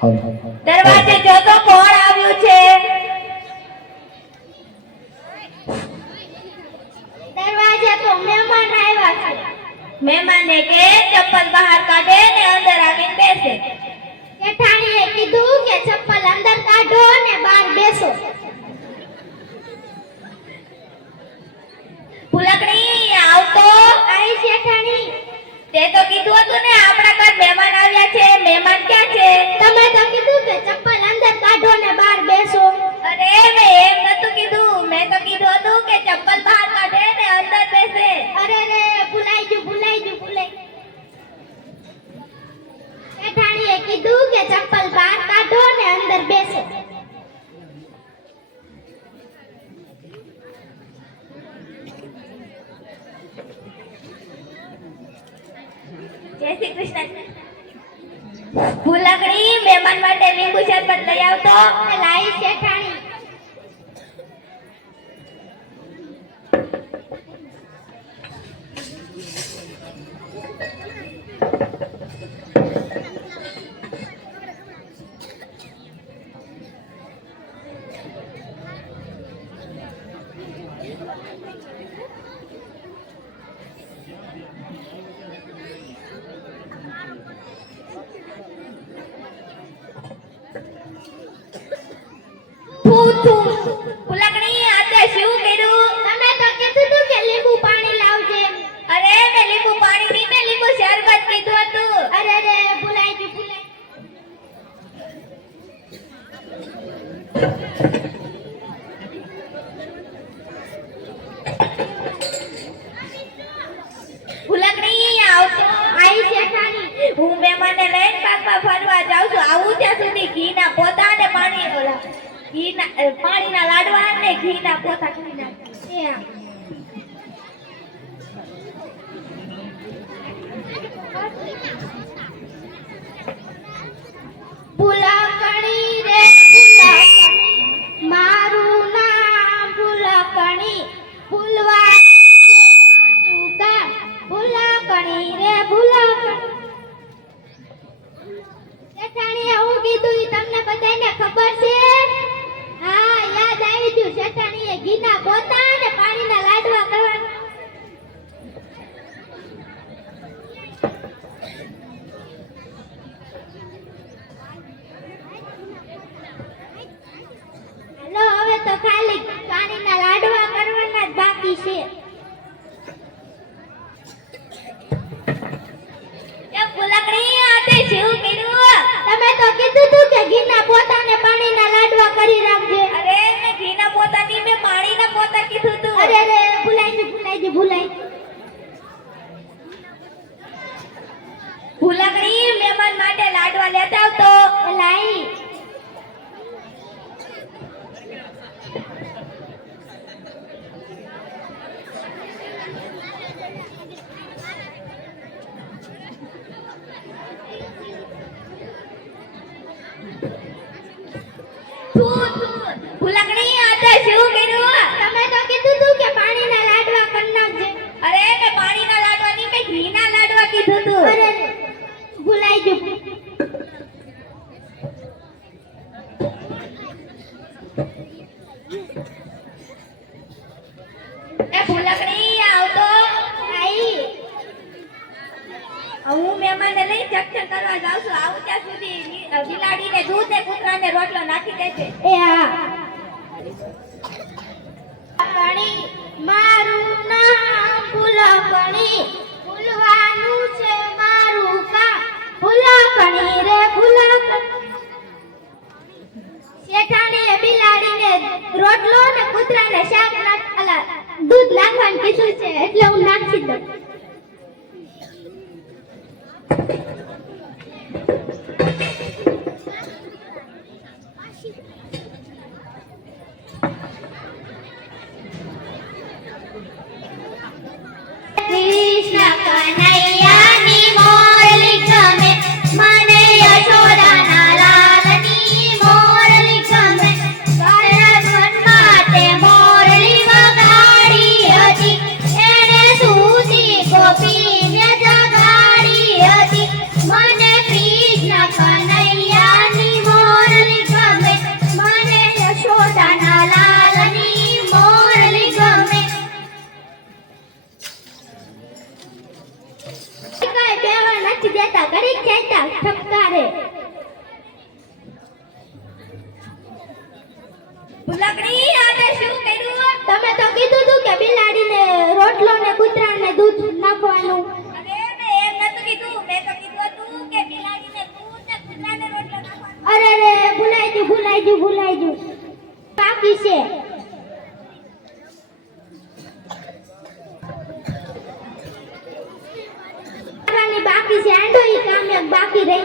દરવાજે જો તો કોણ આવ્યું છે? દરવાજે તો મહેમાન આવ્યા છે. મહેમાને કે ચપ્પલ બહાર કાઢે ને અંદર આવીને બેસે. જેઠાણીએ કીધું કે ચપ્પલ અંદર કાઢો ને બહાર બેસો. ફૂલકણી આવતો. આઈ જેઠાણી. તે તો કીધું હતું ને આપણા ઘર મહેમાન આવ્યા છે. મહેમાન ક્યાં છે? તમે તો કીધું કે ચપ્પલ અંદર કાઢો ને બહાર બેસો. અરે મેં એમ નતું કીધું. મેં તો કીધું હતું કે ચપ્પલ બહાર કાઢે ને અંદર બેસે. અરે રે ભૂલાઈ ગયું. જેઠાણીએ કીધું કે ચપ્પલ બહાર કાઢો ને અંદર બેસો. જય શ્રી કૃષ્ણ. ફૂલકણી મહેમાન માટે લીંબુ શરબત લઈ આવતો. લાઈ જેઠાણી. ફૂલકણી આતે શું કર્યું? તમે તો કીધું તું કે લીંબુ પાણી લાવજે. અરે મેં લીંબુ પાણી નહીં, મેં લીંબુ શરબત કીધું હતું. અરે રે ભૂલાઈ ગયું. ફૂલકણી આવતો. આઈ જેઠાણી. હું મહેમાનને લઈને પાકમાં ફરવા જાઉં છું. આવું ત્યાં સુધી ઘીના પોતા ને પાણીના લાડવા ને ઘીના પોતા ખાઈ નાખું. ફૂલકણી રે ફૂલકણી, મારું નામ ફૂલકણી. ફૂલવાનું છે મારું ગામ. ફૂલકણી રે ફૂલકણી. જેઠાણીએ હું કીધું ઈ તમને બધાને ખબર છે? હા યાદ આવી ગયું. જેઠાણીએ ઘીના પોતા અને પાણીના લાડવા કરવાના. હાલો હવે તો ખાલી પાણીના લાડવા કરવાના જ બાકી છે. એ ફૂલકણી આતે શું કર્યું? તમે તો કીધું તું કે ઘીના પોતા ને પાણીના લાડવા કરી રાખજે. અરે મેં ઘીના પોતા નહીં, મેં પાણીના પોતા કીધું તું. અરે રે ભૂલાઈ ગયું. ફૂલકણી મહેમાન માટે લાડવા લેતા આવતો. લાઈ. ફૂલકણી આતે શું કર્યું? તમે તો કીધું તું કે પાણીના લાડવા કરી નાખજે. અરે મેં પાણીના લાડવા નહીં, મેં ઘીના લાડવા કીધું તું. અરે રે ભૂલાઈ ગયું. એ ફૂલકણી આવતો. આઈ. હું મહેમાનને લઈ ચકચક કરવા જાઉં છું. આવું ત્યાં સુધી બિલાડીને દૂધ ને કૂતરાને રોટલો નાખી દેશે. એ હા. ફૂલકણી, મારું નામ ફૂલકણી. ફૂલવાનું છે મારું કામ. ફૂલકણી રે ફૂલકણી. શેઠાણીએ બિલાડીને રોટલો ને કૂતરાને શાક દૂધ નાખવાનું કીધું છે એટલે હું નાખી દઉં. કૃષ્ણ કનૈયાની મોરલી ગમે, મને યશોદાના લાલની મોરલી ગમે. કર્ણવન માટે મોરલી વગાડી હતી, એણે સૂતી ચાચા ઠપકારે. ભૂલકડી આને શું કર્યું? તમે તો કીધું તું કે બિલાડીને રોટલો ને કૂતરાને દૂધ નાખવાનું. અરે મેં એમ નતું કીધું, મેં તો કીધું હતું કે બિલાડીને દૂધ ને કૂતરાને રોટલો નાખવાનો. અરે રે ભૂલાઈ ગયું. બાકી છે. બાકી છે આંડો ઈ કામ એક બાકી રહી.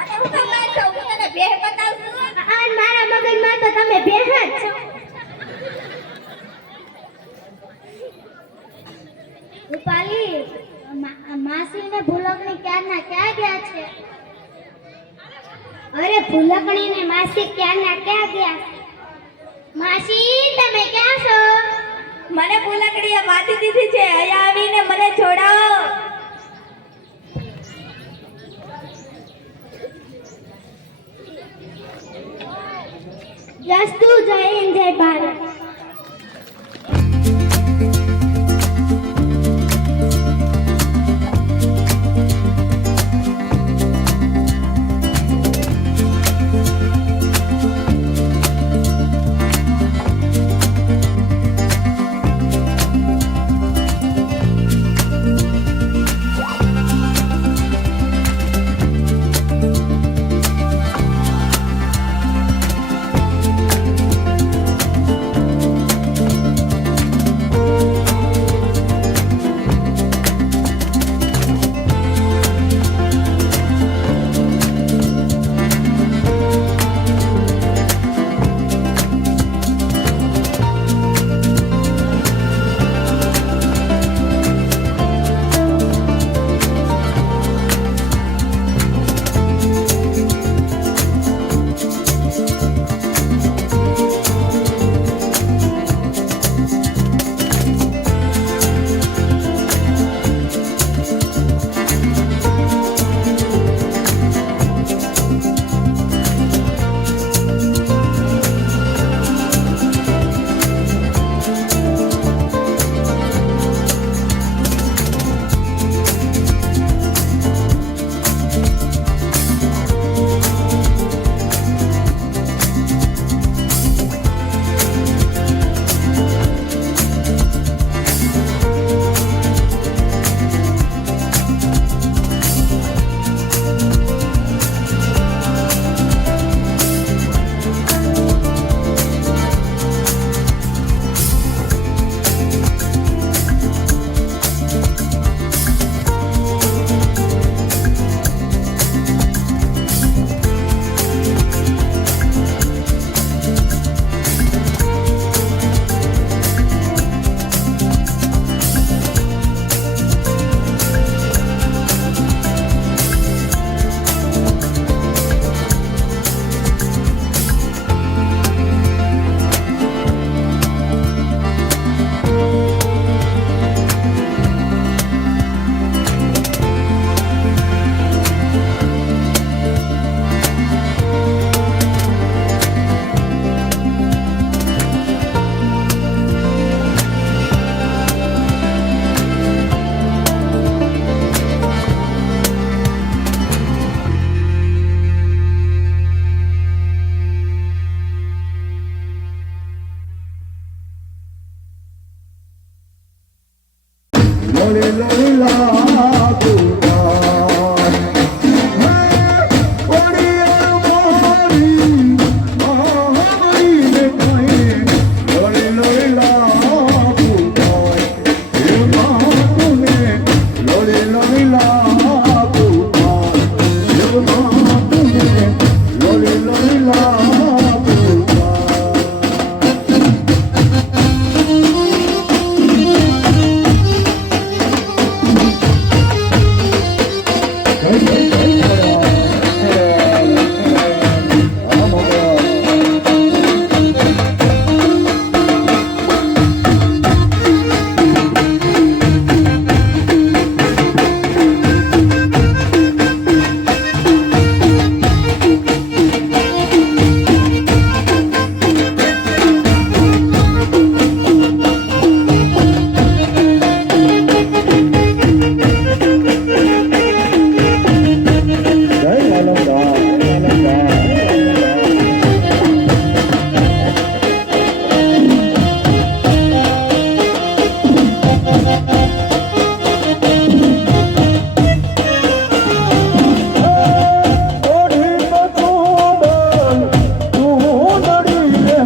અને હું તો વાત કહું, હું તને બે બતાવું છું. આ મારા મગજમાં તો તમે ભેગા જ છો. રૂપાલી માસીને ભૂલકણી ક્યારના ક્યાં ગયા છે? અરે ભૂલકણી ને માસી ક્યારના ક્યાં ગયા? માસી તમે ક્યાં છો? મને ભૂલકડીએ વાતી દીધી છે, અહીંયા આવીને મને છોડાવો. જસ્તુ જય હિન્દ જય ભારત.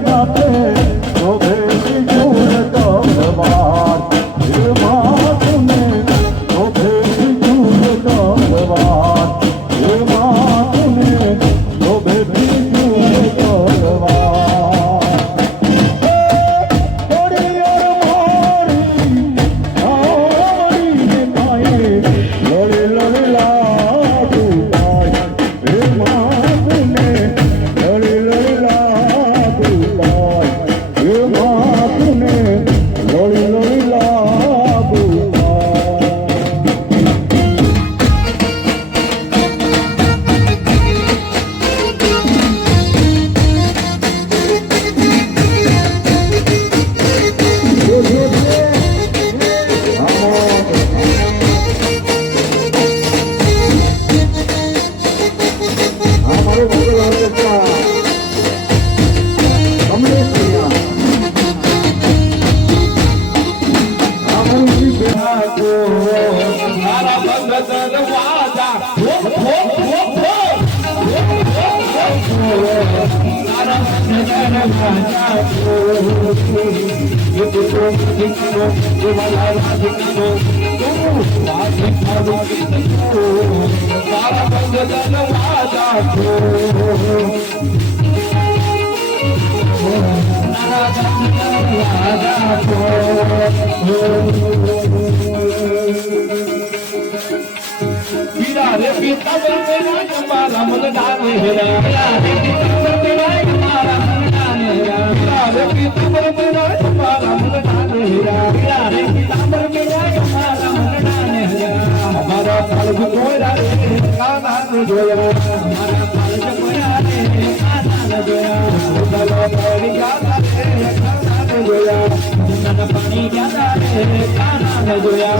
નાથે શોભે બીજું કમરવાર હે માતુને શોભે બીજું કમરવાર હે માતુને શોભે બીજું કમરવાર થોડી મારી આવડીને કાંઈ લડી લડી લાગુ થાય હે માતુને લડી લડી લાગુ થાય હે માતુને લડી લડી લાગુ થાય हमारे मंगल ऑर्केस्ट्रा कमलेश भैया हमारी बेटा को सारा भगत दरवाजा सारा भगत दरवाजा ये तो दिखो ये वाला दिखो सारा भगत दरवाजा हीरा रे पीतांबर मेरा हमारा मन डाले हीरा रे पीतांबर मेरा हमारा मन डाले हीरा रे पीतांबर मेरा हमारा मन डाले हीरा रे पीतांबर मेरा हमारा मन डाले हीरा हमारा फर्ज कोयरा रे काना ने जोया हमारा फर्ज कोयरा रे काना ने जोया उदलो पानी गाता रे काना ने जोया उदलो पानी गाता रे काना ने जोया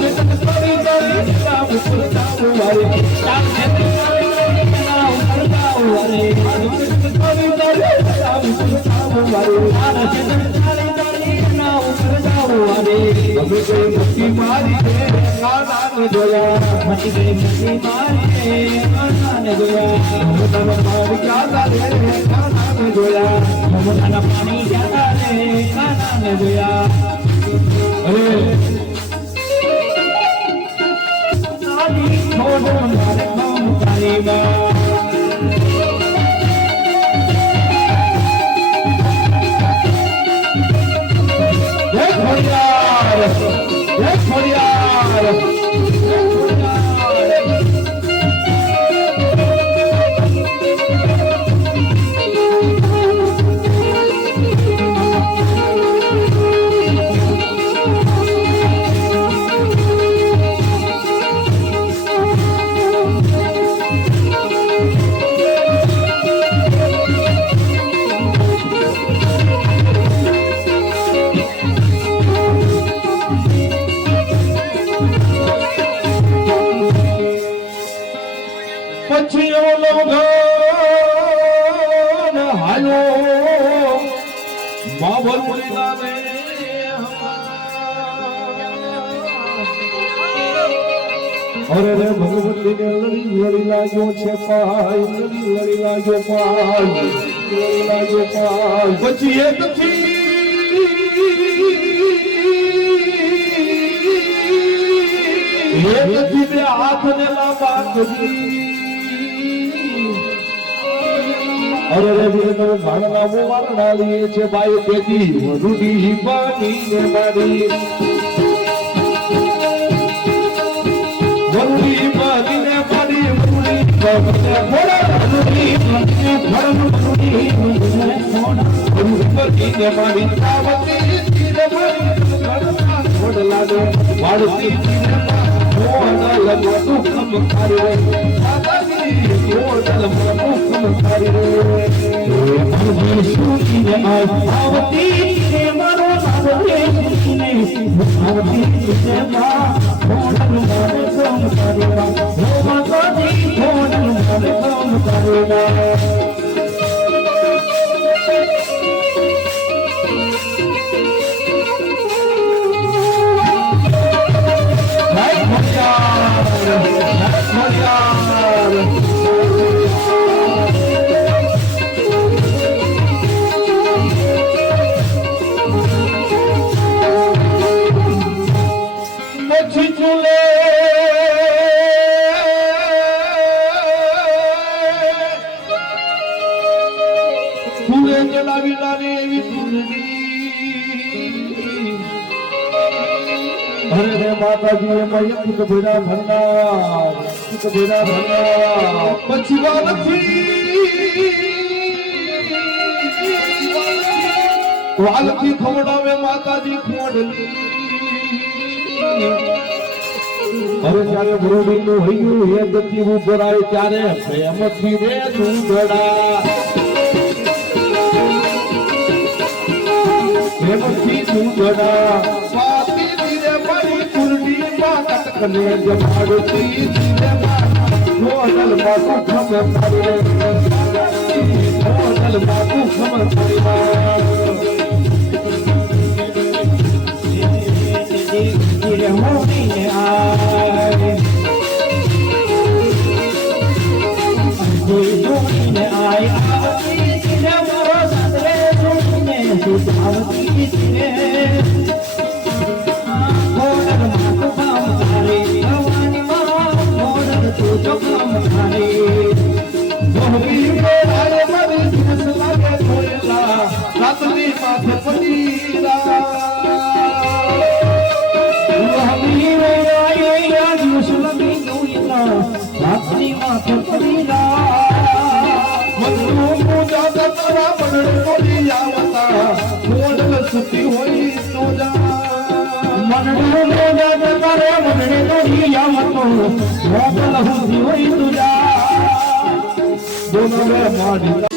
चित पड़ी गई राम पुरताऊ वाली राम चित पड़ी गई राम पुरताऊ वाली चित पड़ी गई राम पुरताऊ वाली राम चित पड़ी गई राम पुरताऊ वाली अभी कोई मुक्ति मारी रे काना ने जोया मची गई मुक्ति मारी रे काना ने जोया उदलो पानी गाता रे काना ने जोया उदलो पानी गाता रे काना ने जोया अरे छोड़ो मारे नाम तारीबा जय खोड़ियार जय खोड़ियार પછી ઓલો ગાન હાલો બાબરુના ને અરે રે ભગવતી ને લડી લાગ્યો છે પાય લડી લાગ્યો પાય લડી લાગ્યો પાય પછી એક થી બે હાથ ને લાંબા કરી અરે રે વીરનો ભાણના મોવારણા લીએ છે બાઈ પેટી વધુની પાણી ને મારી વધુની પાણી ને મારી વધુની પાણી ને મારી સાવતી તીરે મારી ઘરના છોડ લાગે વાડતી તીરે મોડલ મોટું કમ કરે સાદાજી મોડલ મોટું કમ કરે ભગવાન સુખીને આવતી રે મારો નારો રે સુખીને આવતી રે મોડલ મોટું કમ કરે ભગવાન મોડલ મોટું કમ કરે ઘોડીઓ ચલાવી લાલે એવી ચૂંટણી અરે રે માતાજી એમાં એક ભેડા ભરનાર પછી વાલથી ખવડાવે માતાજી ખોડલી હવે જ્યારે બરોડીનું હૈયું હે ગતિ ઉભરાય ત્યારે પ્રેમથી રે દૂધડા પ્રેમથી દૂધડા સ્વાતી ધીરે પડી કુરડી માં કટકને જમાડતી ધીરે માં હોટલ માં સુખમ કરે હોટલ માં સુખમ કરે ધીરે હોડીને આય કોઈ જોડીને આય આવતી ધીરે મારો સાસરે જોડીને સુધાવતી ધીરે હોડરમાં તો કામ કરે ભવાની માં હોડર તો જો કામ કરે જોડી બેરાય મારી દિવસ લાગે થોડેલા રાતની માથે પડીલા રાત્રિ માથે પડીલા મનનું પૂજા તારા મનડે બોલી આવતા મોડલ સુતી હોય તો જા મનનું પૂજા તારા મનડે બોલી આવતો મોડલ સુતી હોય તો જા દોનો રે માડી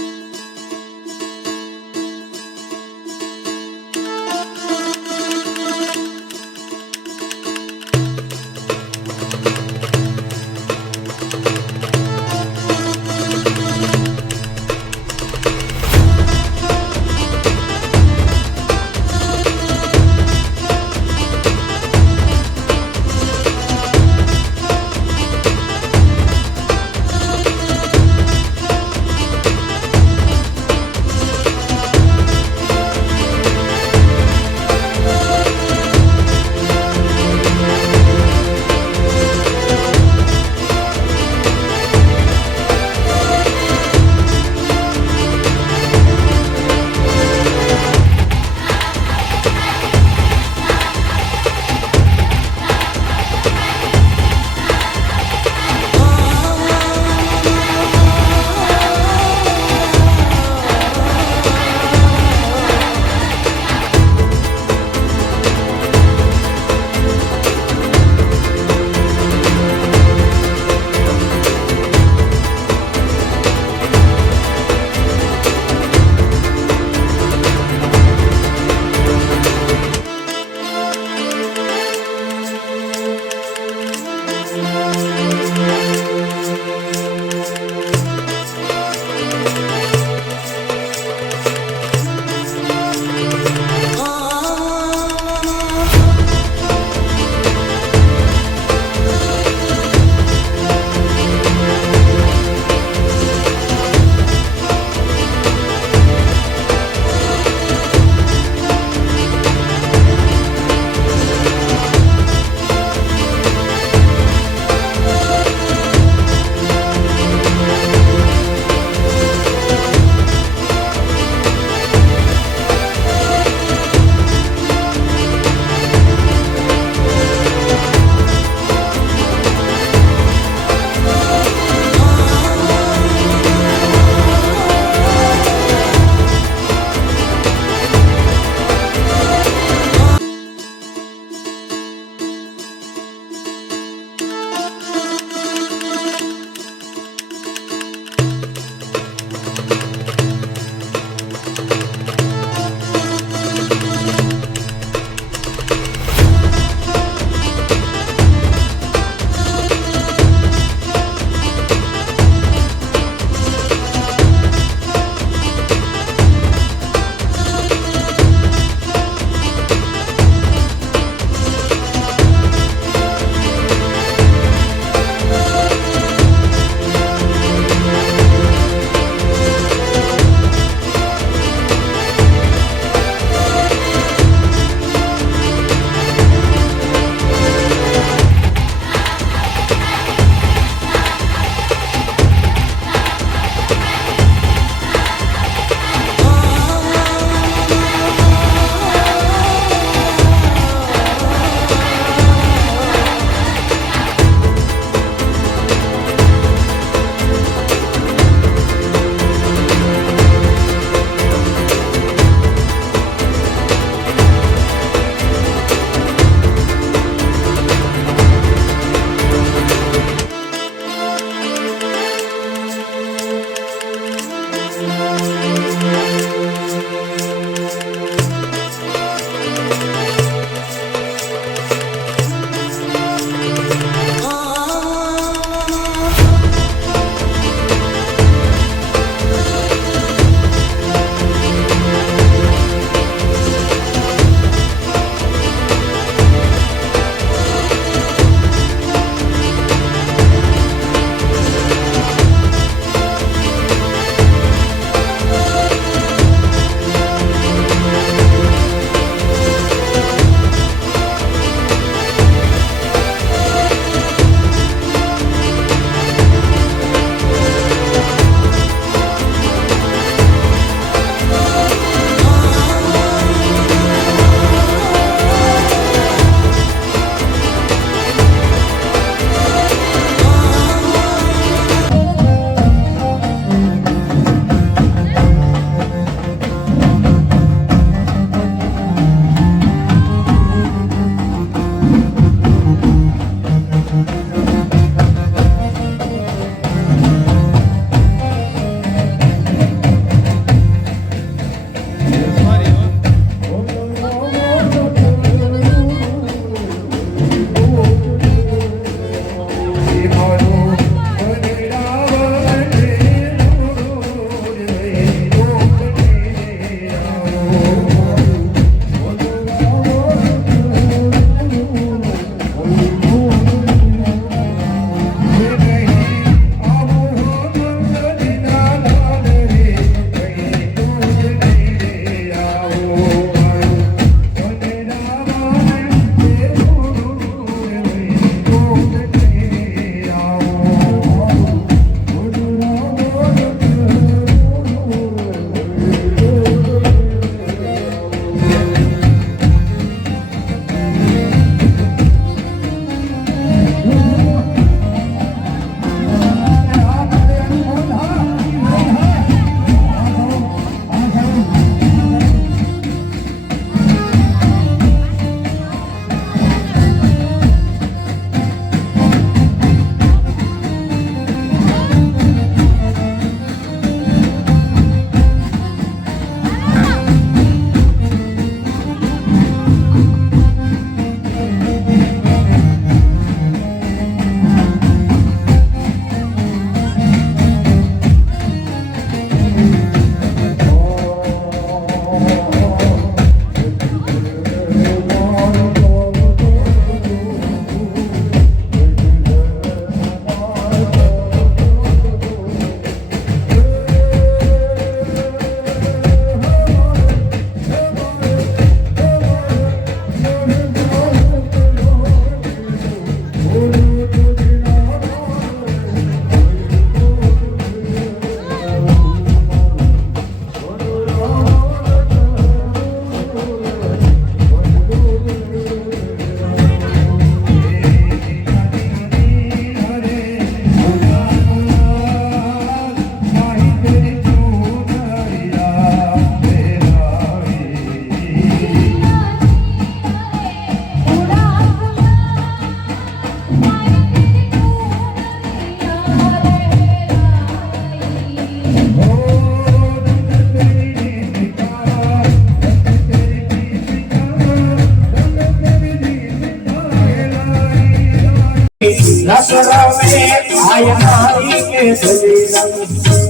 લસરવે આય મારી કે સલીલમ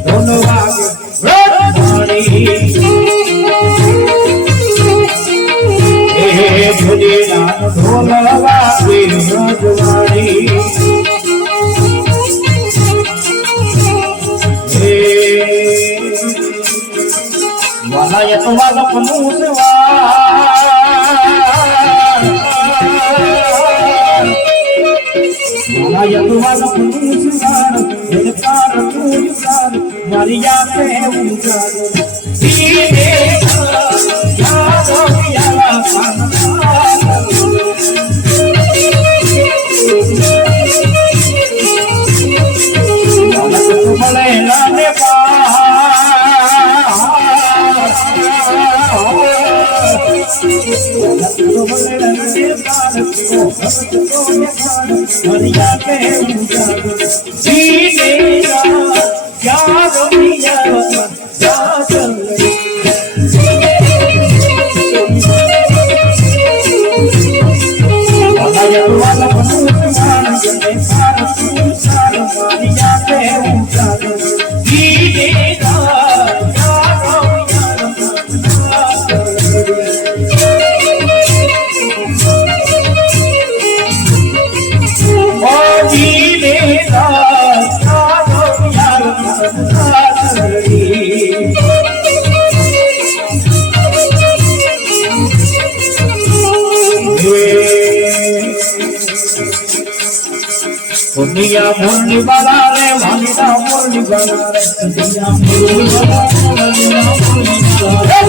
ધોન વાગે રોડવાણી એ ભુલીના ધોન વાગે રોડવાણી એ વલાયત વાલપનું સવા યતુવાલ પુરુષાર જલકાર પુરુષાર મારિયા પે ઉજાર ધીરે યાદો યાલા મળે લાને Maria pe दुनिया मुरली वाला रे वालिदा मुरली वाला रे दुनिया मुरली वाला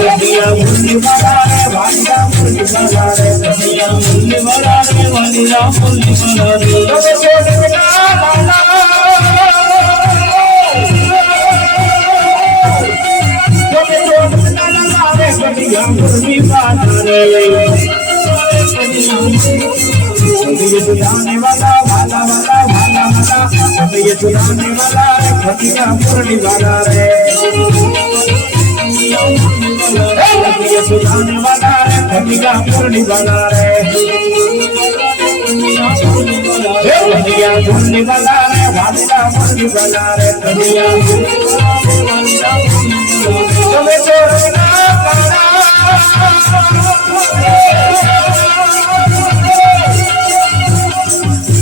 दुनिया मुरली वाला रे वालिदा मुरली वाला रे दुनिया मुरली वाला रे वालिदा मुरली वाला रे तबे छोड़ बिना लाला तबे छोड़ बिना लाला रे दुनिया मुरली वाला रे ये सुनाने वाला वाला वाला वाला वाला ये सुनाने वाला रे फतिया मुरली वाला रे सुधाने वाला रे कन्या पूर्णी वाला रे कन्या पूर्णी वाला रे वालिदा पूर्णी वाला रे कन्या તમે ચોરના કાળા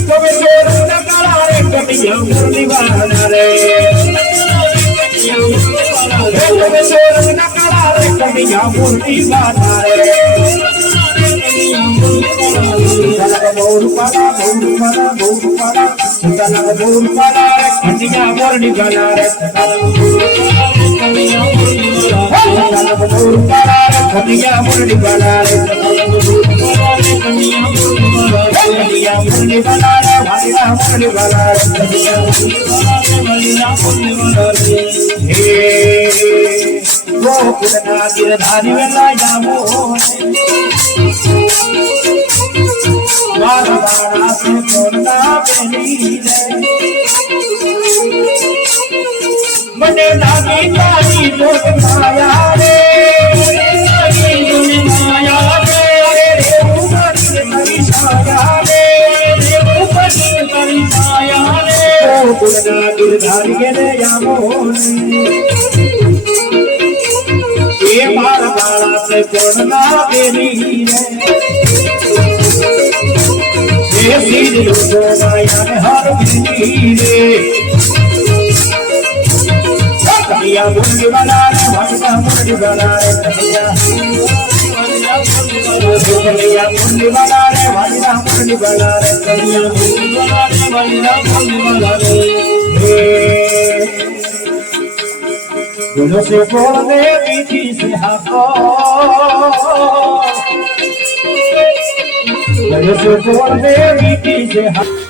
તમે ચોરના કાળા રે કન્યા પૂર્ણી વાલા રે તમે ચોરના કાળા રે કન્યા પૂર્ણી વાલા રે Bourpada, Kanya Morni Galare, મને લાગી તારી મોટ માયા રે માયા રે રે ઉપર તારી છાયા રે રે ઉપર તારી છાયા રે ગુણના ગિરધારી રે યામો એ મારા બાળા સે ગુણના બેરી રે એ સીધી લોકો માયા ને હર બીની રે कन्या मुरली वाला रे वालिदा मुरली वाला रे कन्या मुरली वाला रे वालिदा मुरली वाला रे कन्या मुरली वाला रे वालिदा मुरली वाला रे गुनो से बोलने मीठी से हाथों गुनो से बोलने मीठी से हाथों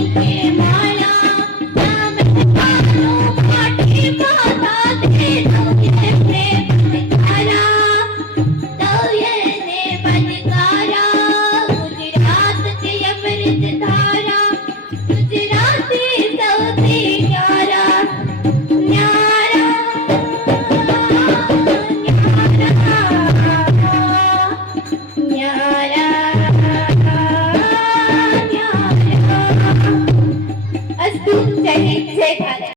Yeah.